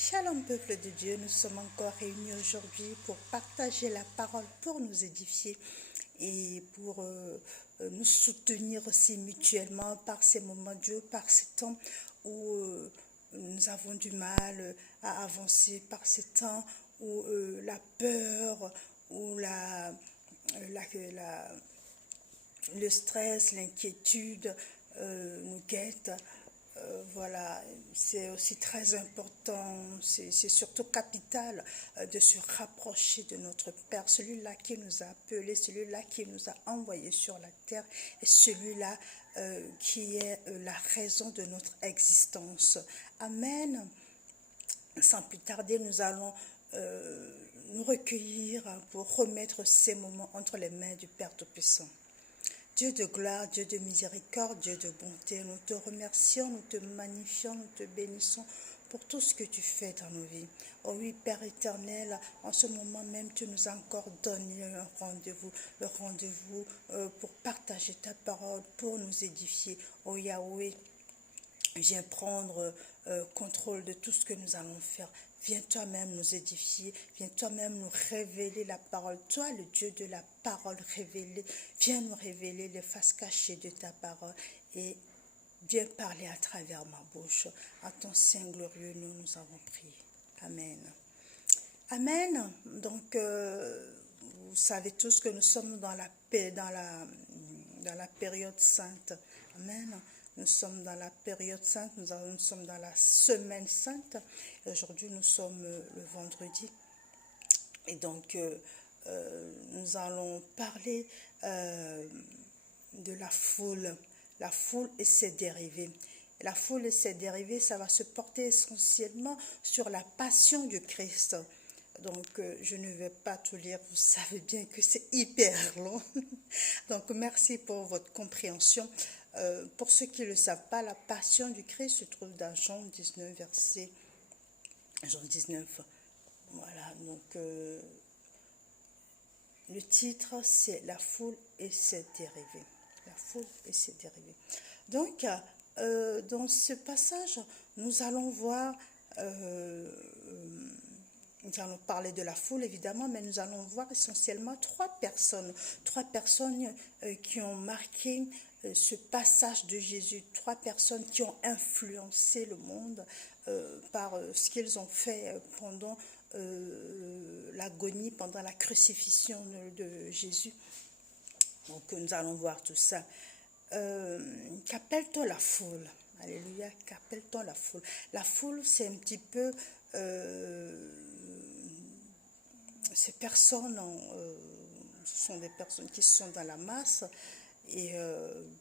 Shalom peuple de Dieu, nous sommes encore réunis aujourd'hui pour partager la parole, pour nous édifier et pour nous soutenir aussi mutuellement par ces moments de Dieu, par ces temps où nous avons du mal à avancer, par ces temps où la peur, où le stress, l'inquiétude nous guettent. Voilà, c'est aussi très important, c'est surtout capital de se rapprocher de notre Père, celui-là qui nous a appelés, celui-là qui nous a envoyés sur la terre et celui-là qui est la raison de notre existence. Amen. Sans plus tarder, nous allons nous recueillir pour remettre ces moments entre les mains du Père Tout-Puissant. Dieu de gloire, Dieu de miséricorde, Dieu de bonté, nous te remercions, nous te magnifions, nous te bénissons pour tout ce que tu fais dans nos vies. Oh oui, Père éternel, en ce moment même, tu nous as encore donné un rendez-vous, le rendez-vous pour partager ta parole, pour nous édifier. Oh Yahweh, viens prendre contrôle de tout ce que nous allons faire. Viens toi-même nous édifier, viens toi-même nous révéler la parole. Toi, le Dieu de la parole révélée, viens nous révéler les faces cachées de ta parole et viens parler à travers ma bouche. À ton Saint glorieux nom, nous avons prié. Amen. Amen. Donc, vous savez tous que nous sommes dans la paix, dans la période sainte. Amen. Nous sommes dans la période sainte, nous sommes dans la semaine sainte. Aujourd'hui, nous sommes le vendredi. Et donc, nous allons parler de la foule et ses dérivés. La foule et ses dérivés, ça va se porter essentiellement sur la passion du Christ. Donc, je ne vais pas tout lire, vous savez bien que c'est hyper long. Donc, merci pour votre compréhension. Pour ceux qui ne le savent pas, la passion du Christ se trouve dans Jean 19, verset Jean 19. Voilà, donc le titre, c'est La foule et ses dérivés. La foule et ses dérivés. Donc, dans ce passage, nous allons voir, nous allons parler de la foule évidemment, mais nous allons voir essentiellement trois personnes qui ont marqué ce passage de Jésus, trois personnes qui ont influencé le monde par ce qu'ils ont fait pendant l'agonie, pendant la crucifixion de Jésus. Donc nous allons voir tout ça. Qu'appelle-t-on la foule? Alléluia, qu'appelle-t-on la foule? La foule, c'est un petit peu ces personnes, ce sont des personnes qui sont dans la masse et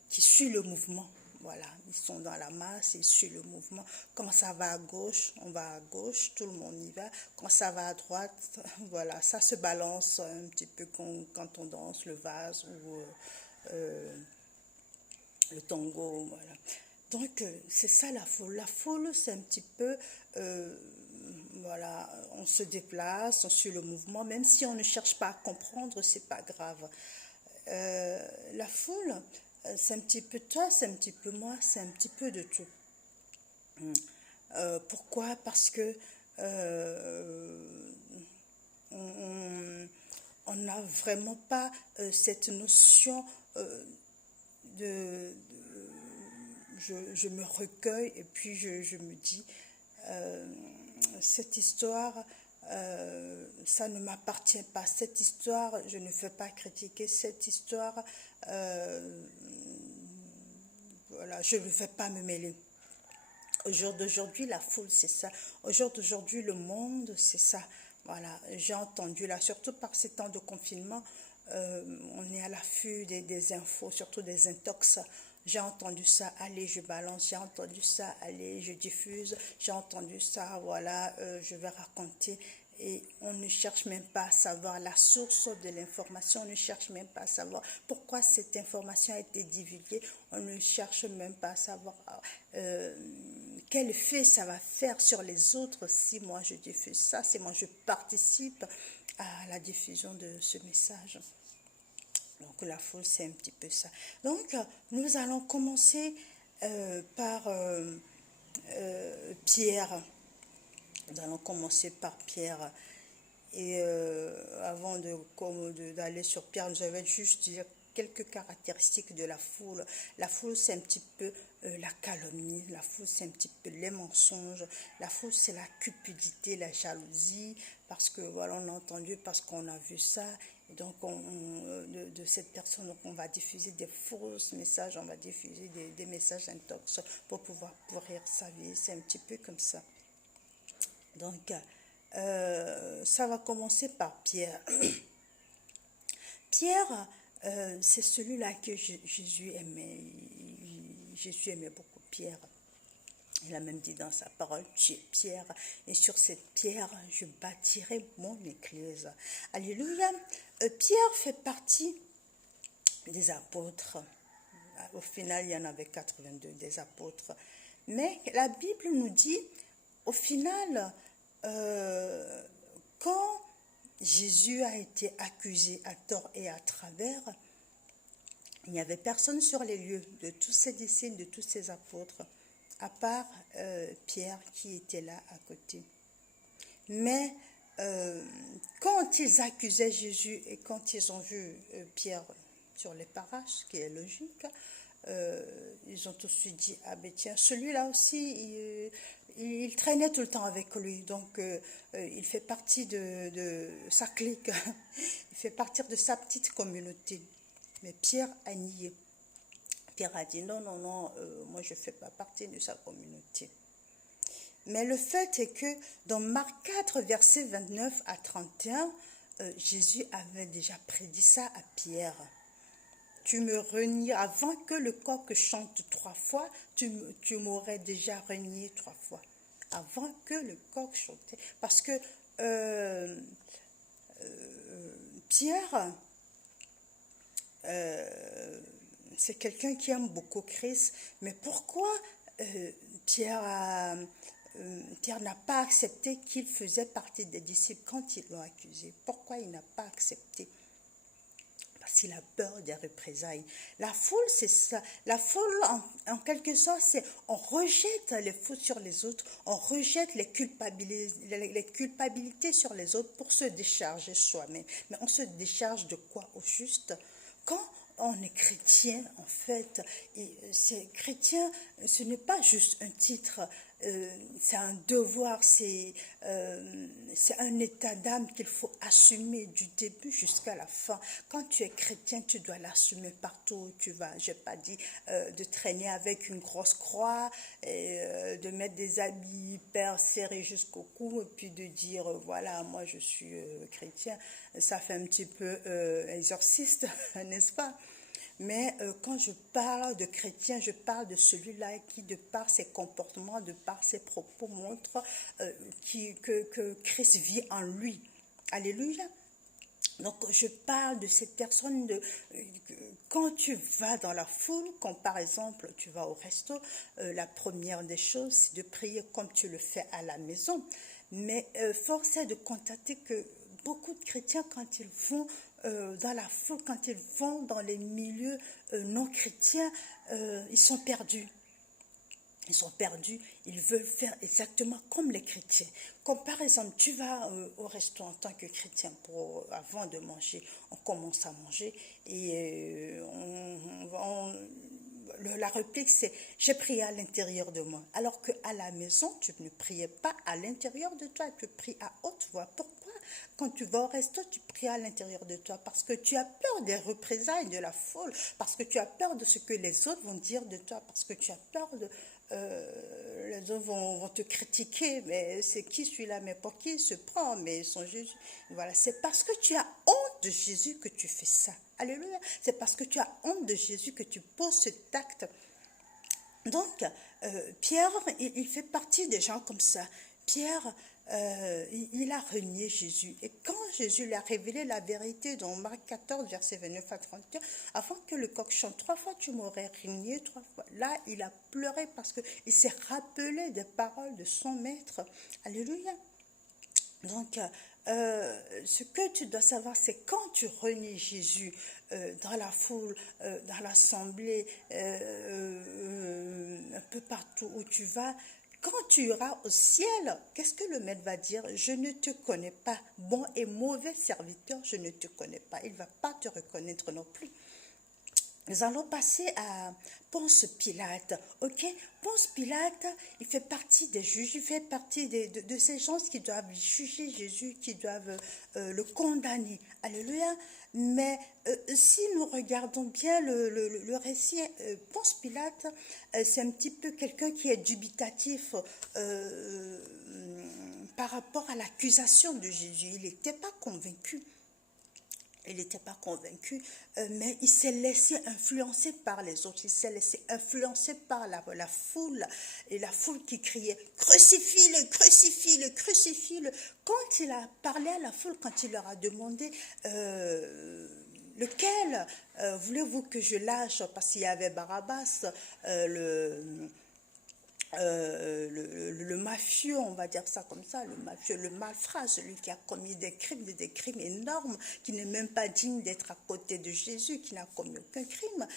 qui suivent le mouvement. Voilà, ils sont dans la masse, ils suivent le mouvement. Quand ça va à gauche, on va à gauche, tout le monde y va. Quand ça va à droite, voilà, ça se balance un petit peu quand on danse le vase ou le tango, voilà. Donc, c'est ça la foule. La foule, c'est un petit peu, voilà, on se déplace, on suit le mouvement, même si on ne cherche pas à comprendre, c'est pas grave. La foule, c'est un petit peu toi, c'est un petit peu moi, c'est un petit peu de tout. Pourquoi? Parce que on n'a vraiment pas cette notion je me recueille et puis je me dis cette histoire ça ne m'appartient pas, cette histoire je ne fais pas critiquer, cette histoire voilà, je ne vais pas me mêler. Au jour d'aujourd'hui, la foule, c'est ça. Au jour d'aujourd'hui, le monde, c'est ça. Voilà, j'ai entendu là, surtout par ces temps de confinement, on est à l'affût des infos, surtout des intox. J'ai entendu ça, allez, je balance. J'ai entendu ça, allez, je diffuse. J'ai entendu ça, voilà, je vais raconter. Et on ne cherche même pas à savoir la source de l'information, on ne cherche même pas à savoir pourquoi cette information a été divulguée, on ne cherche même pas à savoir quel effet ça va faire sur les autres si moi je diffuse ça, si moi je participe à la diffusion de ce message. Donc la foule, c'est un petit peu ça. Donc nous allons commencer par Pierre. Nous allons commencer par Pierre. Et avant d'aller sur Pierre, je vais juste dire quelques caractéristiques de la foule. La foule, c'est un petit peu la calomnie, la foule, c'est un petit peu les mensonges, la foule, c'est la cupidité, la jalousie, parce que voilà, on a entendu, parce qu'on a vu ça. Et donc, de cette personne, donc on va diffuser des faux messages, on va diffuser des messages intox pour pouvoir pourrir sa vie. C'est un petit peu comme ça. Donc, ça va commencer par Pierre. Pierre, c'est celui-là que Jésus aimait. Jésus aimait beaucoup Pierre. Il a même dit dans sa parole, tu es Pierre, et sur cette pierre, je bâtirai mon église. Alléluia. Pierre fait partie des apôtres. Au final, il y en avait 82 des apôtres. Mais la Bible nous dit, au final, quand Jésus a été accusé à tort et à travers, il n'y avait personne sur les lieux de tous ses disciples, de tous ses apôtres, à part Pierre qui était là à côté. Mais quand ils accusaient Jésus et quand ils ont vu Pierre sur les parages, ce qui est logique, ils ont tout de suite dit, ah ben tiens, celui-là aussi, il traînait tout le temps avec lui, donc il fait partie de sa clique, il fait partie de sa petite communauté. Mais Pierre a nié. Pierre a dit, non, non, non, moi je ne fais pas partie de sa communauté. Mais le fait est que dans Marc 4, versets 29 à 31, Jésus avait déjà prédit ça à Pierre. Tu me renies avant que le coq chante 3 fois, tu m'aurais déjà renié 3 fois. Avant que le coq chantait. Parce que Pierre, c'est quelqu'un qui aime beaucoup Christ. Mais pourquoi Pierre n'a pas accepté qu'il faisait partie des disciples quand ils l'ont accusé? Pourquoi il n'a pas accepté? Parce qu'il a peur des représailles. La foule, c'est ça. La foule, en quelque sorte, c'est on rejette les fautes sur les autres, on rejette les culpabilités sur les autres pour se décharger soi-même. Mais on se décharge de quoi au juste? Quand on est chrétien, en fait, c'est chrétien, ce n'est pas juste un titre, c'est un devoir, c'est un état d'âme qu'il faut assumer du début jusqu'à la fin. Quand tu es chrétien, tu dois l'assumer partout où tu vas. Je n'ai pas dit de traîner avec une grosse croix, et, de mettre des habits hyper serrés jusqu'au cou, et puis de dire, voilà, moi je suis chrétien. Ça fait un petit peu exorciste, n'est-ce pas? Mais quand je parle de chrétien, je parle de celui-là qui, de par ses comportements, de par ses propos, montre que Christ vit en lui. Alléluia. Donc, je parle de cette personne, quand tu vas dans la foule, quand par exemple tu vas au resto, la première des choses, c'est de prier comme tu le fais à la maison. Mais force est de constater que beaucoup de chrétiens, quand ils vont dans la foule, quand ils vont dans les milieux non chrétiens, ils sont perdus. Ils sont perdus, ils veulent faire exactement comme les chrétiens. Comme par exemple, tu vas au resto en tant que chrétien, avant de manger, on commence à manger et la réplique c'est « j'ai prié à l'intérieur de moi ». Alors qu'à la maison, tu ne priais pas à l'intérieur de toi, tu pries à haute voix. Pourquoi? Quand tu vas au resto, tu pries à l'intérieur de toi parce que tu as peur des représailles de la foule, parce que tu as peur de ce que les autres vont dire de toi, parce que tu as peur de... les autres vont te critiquer, mais c'est qui celui-là, mais pour qui il se prend, mais son Jésus. Voilà, c'est parce que tu as honte de Jésus que tu fais ça. Alléluia. C'est parce que tu as honte de Jésus que tu poses cet acte. Donc, Pierre, il fait partie des gens comme ça. Pierre, il a renié Jésus. Et quand Jésus lui a révélé la vérité dans Marc 14, verset 29 à 31, avant que le coq chante 3 fois, tu m'aurais renié 3 fois. Là, il a pleuré parce qu'il s'est rappelé des paroles de son maître. Alléluia. Donc, ce que tu dois savoir, c'est quand tu renies Jésus dans la foule, dans l'assemblée, un peu partout où tu vas, Quand tu iras au ciel, qu'est-ce que le maître va dire? Je ne te connais pas. Bon et mauvais serviteur, je ne te connais pas. Il ne va pas te reconnaître non plus. Nous allons passer à Ponce Pilate, ok? Ponce Pilate, il fait partie des juges, il fait partie de ces gens qui doivent juger Jésus, qui doivent le condamner. Alléluia. Mais si nous regardons bien le récit, Ponce Pilate, c'est un petit peu quelqu'un qui est dubitatif par rapport à l'accusation de Jésus. Il n'était pas convaincu. Il n'était pas convaincu, mais il s'est laissé influencer par les autres, il s'est laissé influencer par la foule, et la foule qui criait « Crucifie-le, crucifie-le, crucifie-le ». Quand il a parlé à la foule, quand il leur a demandé lequel voulez-vous que je lâche, parce qu'il y avait Barabbas, le mafieux, on va dire ça comme ça, le mafieux, le malfrat, celui qui a commis des crimes énormes, qui n'est même pas digne d'être à côté de Jésus, qui n'a commis aucun crime.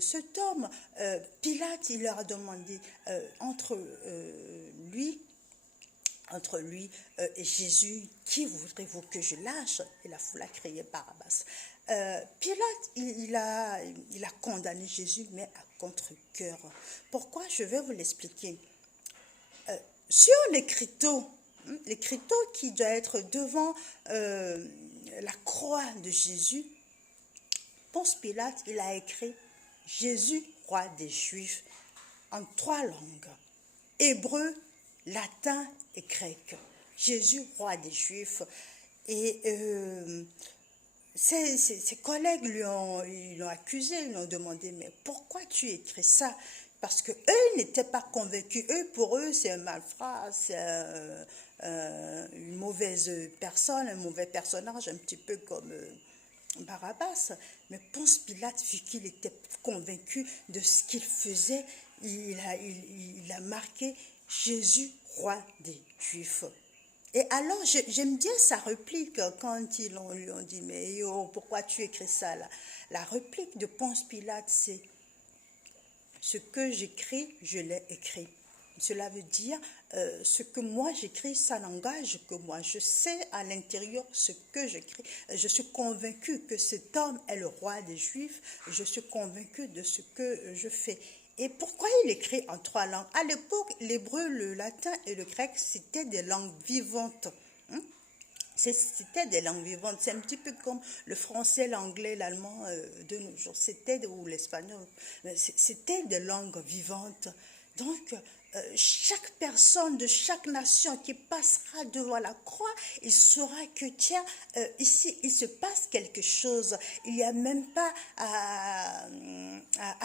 Cet homme, Pilate, il leur a demandé entre lui et Jésus, qui voudrez-vous que je lâche? Et la foule a crié Barabbas. Pilate, il a condamné Jésus, mais à contre-cœur. Pourquoi? Je vais vous l'expliquer. Sur l'écriteau qui doit être devant la croix de Jésus, Ponce Pilate, il a écrit « Jésus, roi des Juifs » en 3 langues, hébreu, latin et grec. Jésus, roi des Juifs. Et ses collègues ils l'ont accusé, ils lui ont demandé « Mais pourquoi tu écris ça ?» Parce qu'eux n'étaient pas convaincus. Pour eux, c'est un malfrat, c'est une mauvaise personne, un mauvais personnage, un petit peu comme Barabbas. Mais Ponce Pilate, vu qu'il était convaincu de ce qu'il faisait, il a marqué « Jésus, roi des Juifs ». Et alors, j'aime bien sa réplique quand lui ont dit « Mais yo, pourquoi tu écris ça là ?» La réplique de Ponce Pilate, c'est « Ce que j'écris, je l'ai écrit ». Cela veut dire, ce que moi j'écris, ça n'engage que moi. Je sais à l'intérieur ce que j'écris. Je suis convaincue que cet homme est le roi des Juifs. Je suis convaincue de ce que je fais. Et pourquoi il écrit en 3 langues? À l'époque, l'hébreu, le latin et le grec, c'était des langues vivantes. C'était des langues vivantes. C'est un petit peu comme le français, l'anglais, l'allemand de nos jours. Ou l'espagnol. C'était des langues vivantes. Donc, chaque personne de chaque nation qui passera devant la croix, il saura que tiens, ici il se passe quelque chose. Il n'y a même pas à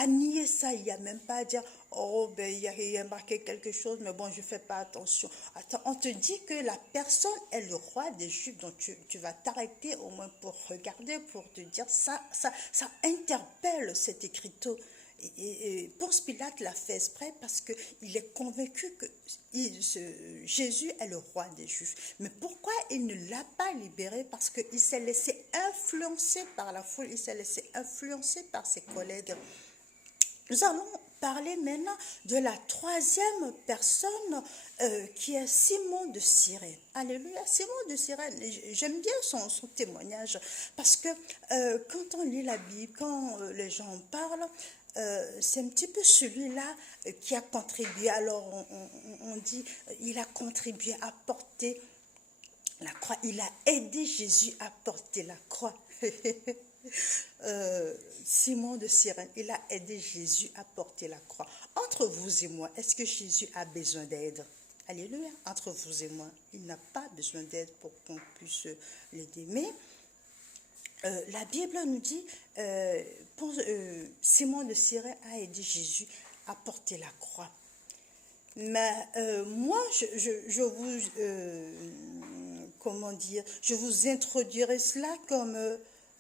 nier ça, il n'y a même pas à dire oh ben il y a marqué quelque chose, mais bon je fais pas attention. Attends, on te dit que la personne est le roi des Juifs, donc tu vas t'arrêter au moins pour regarder, pour te dire ça interpelle cet écriteau. Et Ponce Pilate l'a fait exprès parce qu'il est convaincu que Jésus est le roi des Juifs. Mais pourquoi il ne l'a pas libéré? Parce qu'il s'est laissé influencer par la foule, il s'est laissé influencer par ses collègues. Nous allons parler maintenant de la 3e personne qui est Simon de Cyrène. Alléluia, Simon de Cyrène, j'aime bien son témoignage parce que quand on lit la Bible, quand les gens en parlent, c'est un petit peu celui-là qui a contribué. Alors on dit, il a contribué à porter la croix. Il a aidé Jésus à porter la croix. Simon de Cyrène, il a aidé Jésus à porter la croix. Entre vous et moi, est-ce que Jésus a besoin d'aide? Alléluia. Entre vous et moi, il n'a pas besoin d'aide pour qu'on puisse l'aider. Mais la Bible nous dit, Simon de Cyrène a aidé Jésus à porter la croix. Mais moi, je vous introduirai cela comme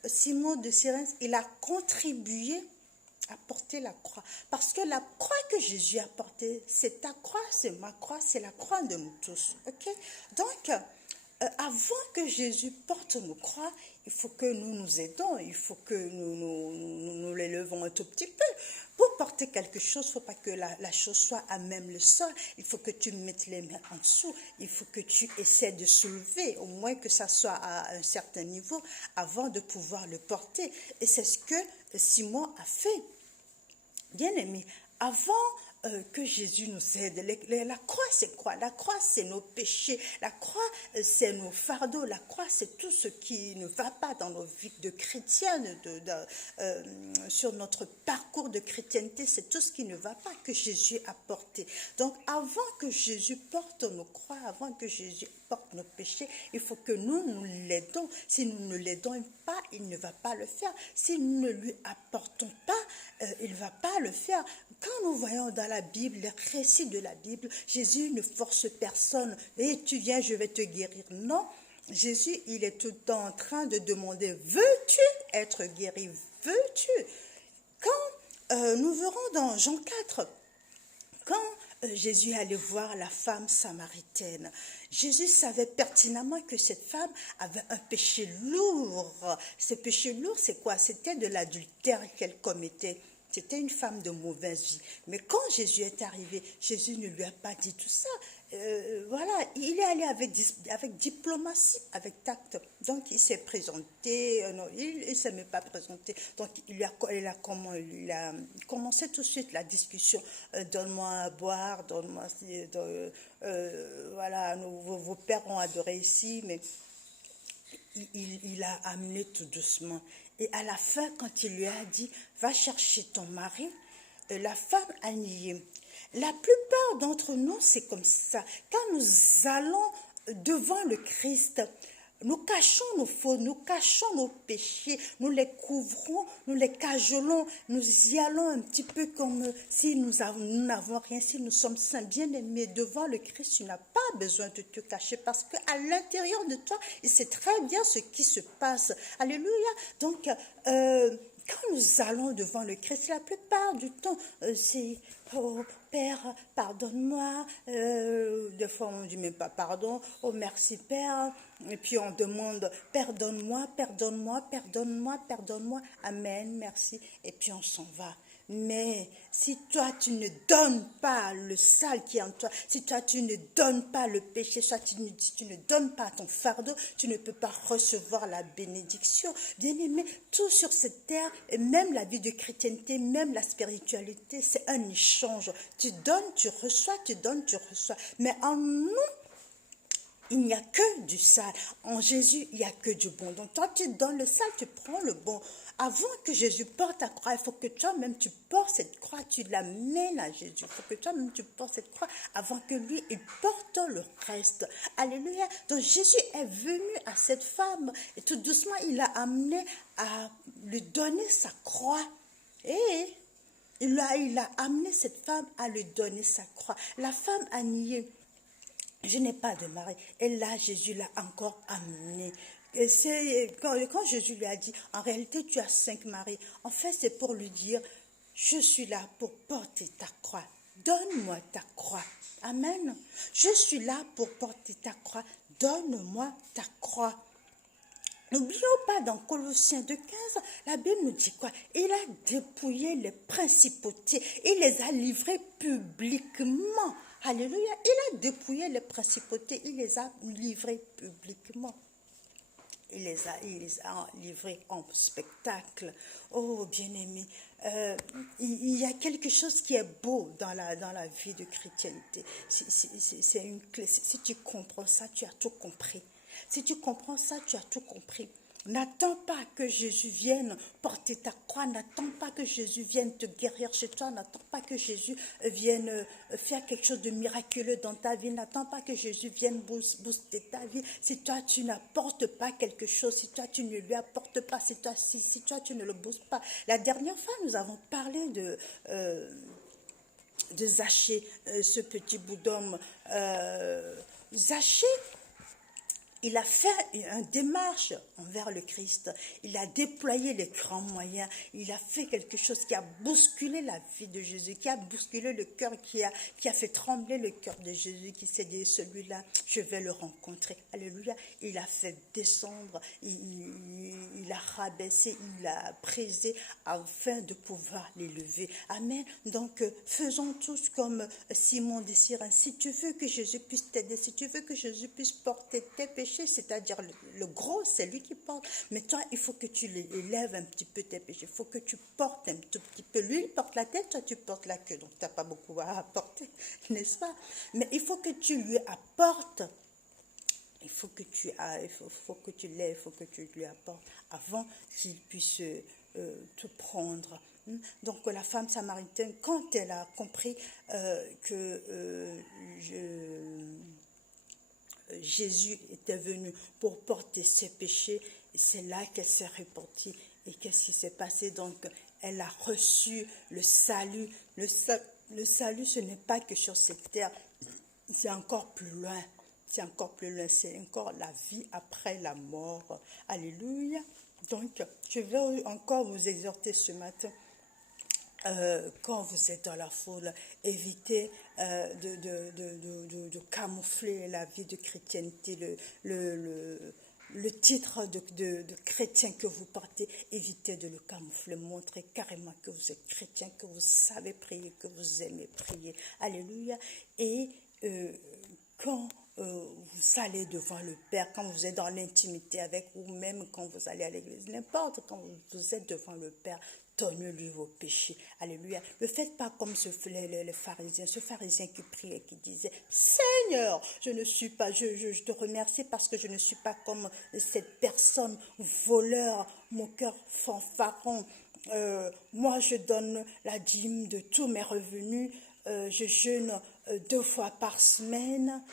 Simon de Cyrène, il a contribué à porter la croix. Parce que la croix que Jésus a portée, c'est ta croix, c'est ma croix, c'est la croix de nous tous. Okay? Donc, avant que Jésus porte nos croix, il faut que nous nous aidons, il faut que nous l'élevons un tout petit peu. Pour porter quelque chose, il ne faut pas que la chose soit à même le sol. Il faut que tu mettes les mains en dessous. Il faut que tu essaies de soulever, au moins que ça soit à un certain niveau, avant de pouvoir le porter. Et c'est ce que Simon a fait. Bien aimé, avant que Jésus nous aide, la croix c'est quoi? La croix c'est nos péchés, la croix c'est nos fardeaux, la croix c'est tout ce qui ne va pas dans nos vies de chrétiennes, sur notre parcours de chrétienté, c'est tout ce qui ne va pas que Jésus a porté. Donc avant que Jésus porte nos croix, avant que Jésus porte nos péchés, il faut que nous l'aidons. Si nous ne l'aidons pas, il ne va pas le faire. Si nous ne lui apportons pas, il ne va pas le faire. Quand nous voyons dans la Bible, les récits de la Bible, Jésus ne force personne. Et tu viens, je vais te guérir. Non, Jésus, il est tout le temps en train de demander, veux-tu être guéri? Veux-tu? Quand nous verrons dans Jean 4, quand Jésus allait voir la femme samaritaine, Jésus savait pertinemment que cette femme avait un péché lourd. Ce péché lourd, c'est quoi? C'était de l'adultère qu'elle commettait. C'était une femme de mauvaise vie. Mais quand Jésus est arrivé, Jésus ne lui a pas dit tout ça. Voilà, il est allé avec diplomatie, avec tact. Donc, il s'est présenté. Non, il ne s'est même pas présenté. Donc, il a commencé tout de suite la discussion. Donne-moi à boire, donne-moi... voilà, vos pères ont adoré ici, mais il a amené tout doucement. Et à la fin, quand il lui a dit, va chercher ton mari, la femme a nié. La plupart d'entre nous, c'est comme ça. Quand nous allons devant le Christ, nous cachons nos fautes, nous cachons nos péchés, nous les couvrons, nous les cajolons, nous y allons un petit peu comme si nous n'avons rien, si nous sommes saints, bien aimés. Devant le Christ, tu n'as pas besoin de te cacher parce qu'à l'intérieur de toi, il sait très bien ce qui se passe. Alléluia. Donc, quand nous allons devant le Christ, la plupart du temps, c'est « Oh, Père, pardonne-moi ». Des fois, on ne dit même pas pardon. « Oh, merci, Père ». Et puis, on demande « Pardonne-moi, pardonne-moi, pardonne-moi, pardonne-moi ». Amen, merci. Et puis, on s'en va. Mais si toi, tu ne donnes pas le sale qui est en toi, si toi, tu ne donnes pas le péché, si tu ne donnes pas ton fardeau, tu ne peux pas recevoir la bénédiction. Bien-aimé, tout sur cette terre, et même la vie de chrétienté, même la spiritualité, c'est un échange. Tu donnes, tu reçois, tu donnes, tu reçois. Mais en nous, il n'y a que du sale. En Jésus, il n'y a que du bon. Donc toi, tu donnes le sale, tu prends le bon. Avant que Jésus porte ta croix, il faut que toi-même tu portes cette croix, tu l'amènes à Jésus. Il faut que toi-même tu portes cette croix avant que lui, il porte le reste. Alléluia. Donc Jésus est venu à cette femme et tout doucement, il l'a amené à lui donner sa croix. Et il a amené cette femme à lui donner sa croix. La femme a nié. Je n'ai pas de mari. Et là, Jésus l'a encore amené. Et c'est quand Jésus lui a dit, en réalité, tu as 5 maris. En fait, c'est pour lui dire, je suis là pour porter ta croix. Donne-moi ta croix. Amen. Je suis là pour porter ta croix. Donne-moi ta croix. N'oublions pas, dans Colossiens 2,15, la Bible nous dit quoi? Il a dépouillé les principautés. Il les a livrées publiquement. Alléluia. Il a dépouillé les principautés. Il les a livrées publiquement. Il les a livrés en spectacle. Oh, bien-aimé, il y a quelque chose qui est beau dans la vie de chrétienté. C'est une clé. Si tu comprends ça, tu as tout compris. Si tu comprends ça, tu as tout compris. N'attends pas que Jésus vienne porter ta croix. N'attends pas que Jésus vienne te guérir chez toi. N'attends pas que Jésus vienne faire quelque chose de miraculeux dans ta vie. N'attends pas que Jésus vienne booster ta vie. Si toi, tu n'apportes pas quelque chose, si toi, tu ne lui apportes pas, si toi, tu ne le boostes pas. La dernière fois, nous avons parlé de Zachée, ce petit bout d'homme. Zachée, il a fait une démarche envers le Christ. Il a déployé les grands moyens. Il a fait quelque chose qui a bousculé la vie de Jésus, qui a bousculé le cœur, qui a fait trembler le cœur de Jésus, qui s'est dit, celui-là, je vais le rencontrer. Alléluia. Il a fait descendre, il a rabaissé, il a prisé afin de pouvoir l'élever. Amen. Donc, faisons tous comme Simon de Cyrène. Si tu veux que Jésus puisse t'aider, si tu veux que Jésus puisse porter tes péchés, c'est-à-dire le gros, c'est lui qui porte. Mais toi, il faut que tu élèves un petit peu tes péchés. Il faut que tu portes un tout petit peu. Lui, il porte la tête, toi, tu portes la queue. Donc, tu n'as pas beaucoup à apporter, n'est-ce pas? Mais il faut que tu lui apportes. Il faut que tu l'aies, il faut que tu lui apportes avant qu'il puisse te prendre. Donc, la femme samaritaine, quand elle a compris que Jésus était venu pour porter ses péchés, et c'est là qu'elle s'est repentie. Et qu'est-ce qui s'est passé? Donc, elle a reçu le salut. Le salut, ce n'est pas que sur cette terre, c'est encore plus loin. C'est encore plus loin, c'est encore la vie après la mort. Alléluia. Donc, je vais encore vous exhorter ce matin. Quand vous êtes dans la foule, évitez de camoufler la vie de chrétienté, le titre de chrétien que vous portez, évitez de le camoufler, montrez carrément que vous êtes chrétien, que vous savez prier, que vous aimez prier. Alléluia. Et quand vous allez devant le Père, quand vous êtes dans l'intimité avec vous-même, quand vous allez à l'église, n'importe, quand vous êtes devant le Père, donne-lui vos péchés. Alléluia. Ne faites pas comme les pharisiens, ce pharisien qui priait, qui disait, Seigneur, je ne suis pas, je te remercie parce que je ne suis pas comme cette personne voleur, mon cœur fanfaron. Moi, je donne la dîme de tous mes revenus, je jeûne 2 fois par semaine.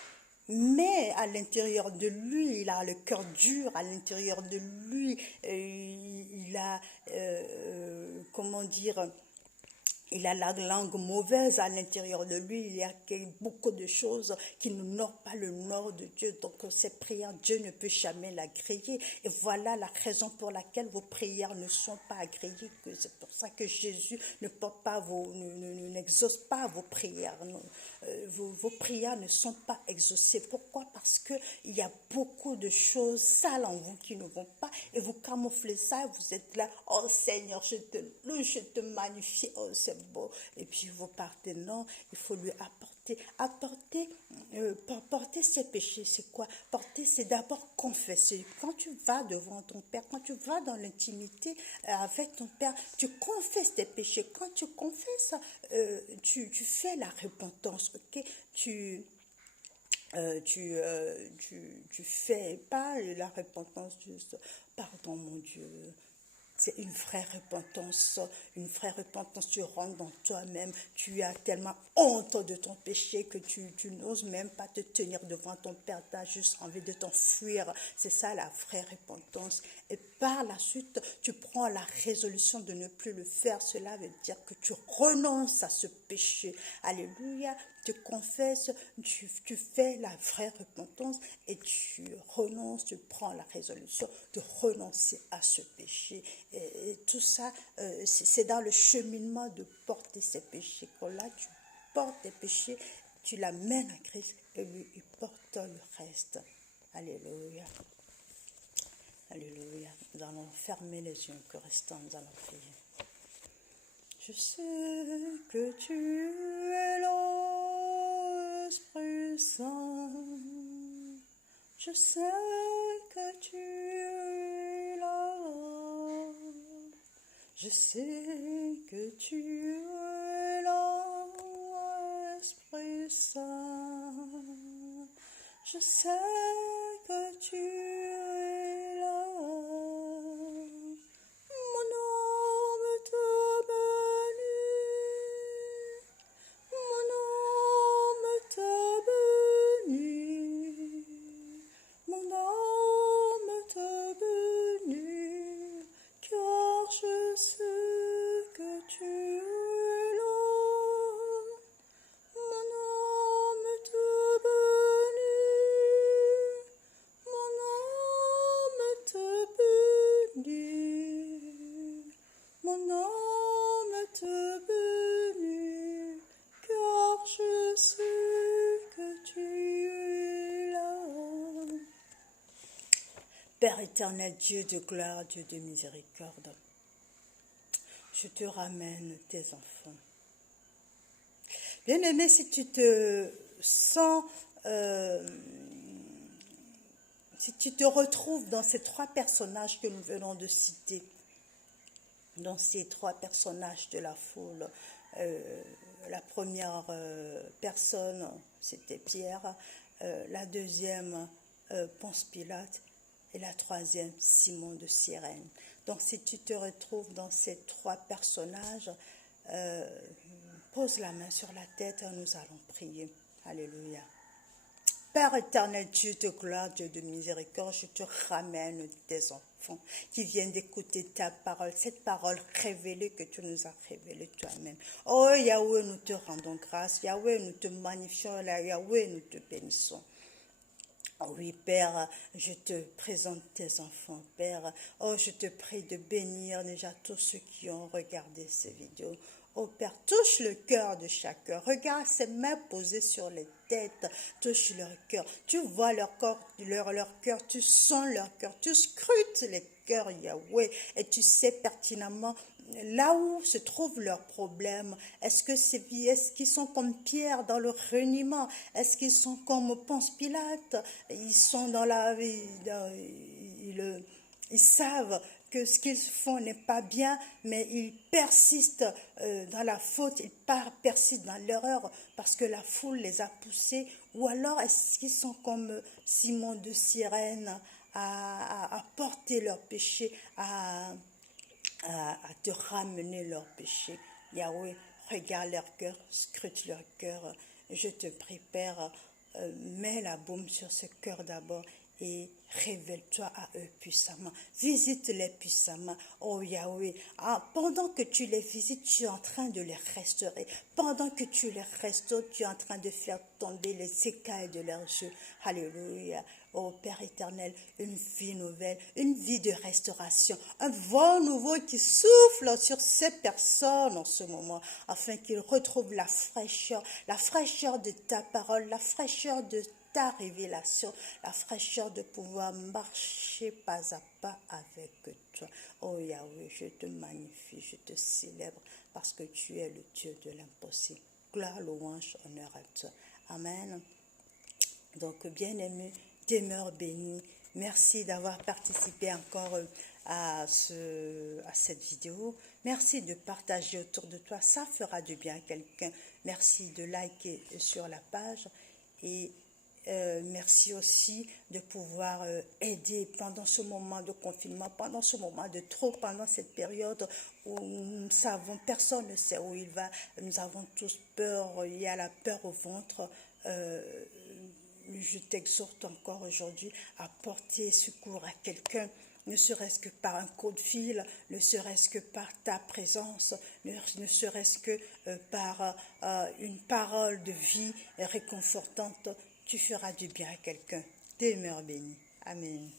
Mais à l'intérieur de lui, il a le cœur dur, à l'intérieur de lui, il a, comment dire, il a la langue mauvaise à l'intérieur de lui, il y a beaucoup de choses qui n'honorent pas le nom de Dieu. Donc ces prières, Dieu ne peut jamais l'agréer. Et voilà la raison pour laquelle vos prières ne sont pas agréées. C'est pour ça que Jésus ne porte pas n'exauce pas vos prières. Vos prières ne sont pas exaucées. Pourquoi? Parce qu'il y a beaucoup de choses sales en vous qui ne vont pas. Et vous camouflez ça, vous êtes là, oh Seigneur, je te loue, je te magnifie, oh c'est beau. Et puis vous partez, non, il faut lui porter ses péchés, c'est quoi? Porter, c'est d'abord confesser. Quand tu vas devant ton Père, quand tu vas dans l'intimité avec ton Père, tu confesses tes péchés. Quand tu confesses, tu fais la repentance, ok? Tu fais pas la repentance juste, pardon mon Dieu, c'est une vraie repentance, tu rentres dans toi-même, tu as tellement honte de ton péché que tu n'oses même pas te tenir devant ton Père, tu as juste envie de t'enfuir, c'est ça la vraie repentance. Et par la suite, tu prends la résolution de ne plus le faire, cela veut dire que tu renonces à ce péché, alléluia, tu confesses, tu fais la vraie repentance et tu renonces, tu prends la résolution de renoncer à ce péché. Et tout ça, c'est dans le cheminement de porter ces péchés. Quand là, tu portes tes péchés, tu l'amènes à Christ et lui, il porte le reste. Alléluia. Alléluia. Nous allons fermer les yeux que restant, nous allons prier. Je sais que tu es là, Esprit Saint. Je sais que tu es là. Je sais que tu es là, Esprit Saint. Je sais que tu es là. Mon âme te bénit. Mon âme te bénit. Mon âme te bénit. Car je sais que tu es là. Mon âme te bénit. Père éternel, Dieu de gloire, Dieu de miséricorde, je te ramène tes enfants. Bien-aimé, si tu te sens, si tu te retrouves dans ces trois personnages que nous venons de citer, dans ces trois personnages de la foule, la première personne, c'était Pierre, la deuxième, Ponce Pilate, et la troisième, Simon de Cyrène. Donc, si tu te retrouves dans ces trois personnages, pose la main sur la tête et nous allons prier. Alléluia. Père éternel, Dieu de gloire, Dieu de miséricorde, je te ramène tes enfants qui viennent d'écouter ta parole, cette parole révélée que tu nous as révélée toi-même. Oh Yahweh, nous te rendons grâce. Yahweh, nous te magnifions. Yahweh, nous te bénissons. Oh oui, Père, je te présente tes enfants, Père. Oh, je te prie de bénir déjà tous ceux qui ont regardé ces vidéos. Oh Père, touche le cœur de chacun. Regarde ces mains posées sur les têtes. Touche leur cœur. Tu vois leur corps, leur cœur. Tu sens leur cœur. Tu scrutes les cœurs, Yahweh. Et tu sais pertinemment là où se trouvent leurs problèmes. Est-ce qu'ils sont comme Pierre dans le reniement? Est-ce qu'ils sont comme Ponce Pilate? Ils sont dans la... Ils savent que ce qu'ils font n'est pas bien, mais ils persistent dans la faute, ils persistent dans l'erreur parce que la foule les a poussés. Ou alors est-ce qu'ils sont comme Simon de Cyrène à porter leurs péchés, à te ramener leurs péchés? Yahweh, regarde leur cœur, scrute leur cœur. Je te prie, Père, mets la baume sur ce cœur d'abord et révèle-toi à eux puissamment. Visite-les puissamment. Oh Yahweh, pendant que tu les visites, tu es en train de les restaurer. Pendant que tu les restaures, tu es en train de faire tomber les écailles de leurs yeux. Alléluia. Oh Père éternel, une vie nouvelle, une vie de restauration, un vent nouveau qui souffle sur ces personnes en ce moment, afin qu'ils retrouvent la fraîcheur de ta parole, la fraîcheur de ta révélation, la fraîcheur de pouvoir marcher pas à pas avec toi. Oh Yahweh, je te magnifie, je te célèbre, parce que tu es le Dieu de l'impossible. Gloire, louange, honneur à toi. Amen. Donc, bien-aimé, demeure béni. Merci d'avoir participé encore à cette vidéo. Merci de partager autour de toi. Ça fera du bien à quelqu'un. Merci de liker sur la page. Et merci aussi de pouvoir aider pendant ce moment de confinement, pendant ce moment de trop, pendant cette période où nous savons, personne ne sait où il va. Nous avons tous peur, il y a la peur au ventre. Je t'exhorte encore aujourd'hui à porter secours à quelqu'un, ne serait-ce que par un coup de fil, ne serait-ce que par ta présence, ne serait-ce que par une parole de vie réconfortante. Tu feras du bien à quelqu'un. Demeure béni. Amen.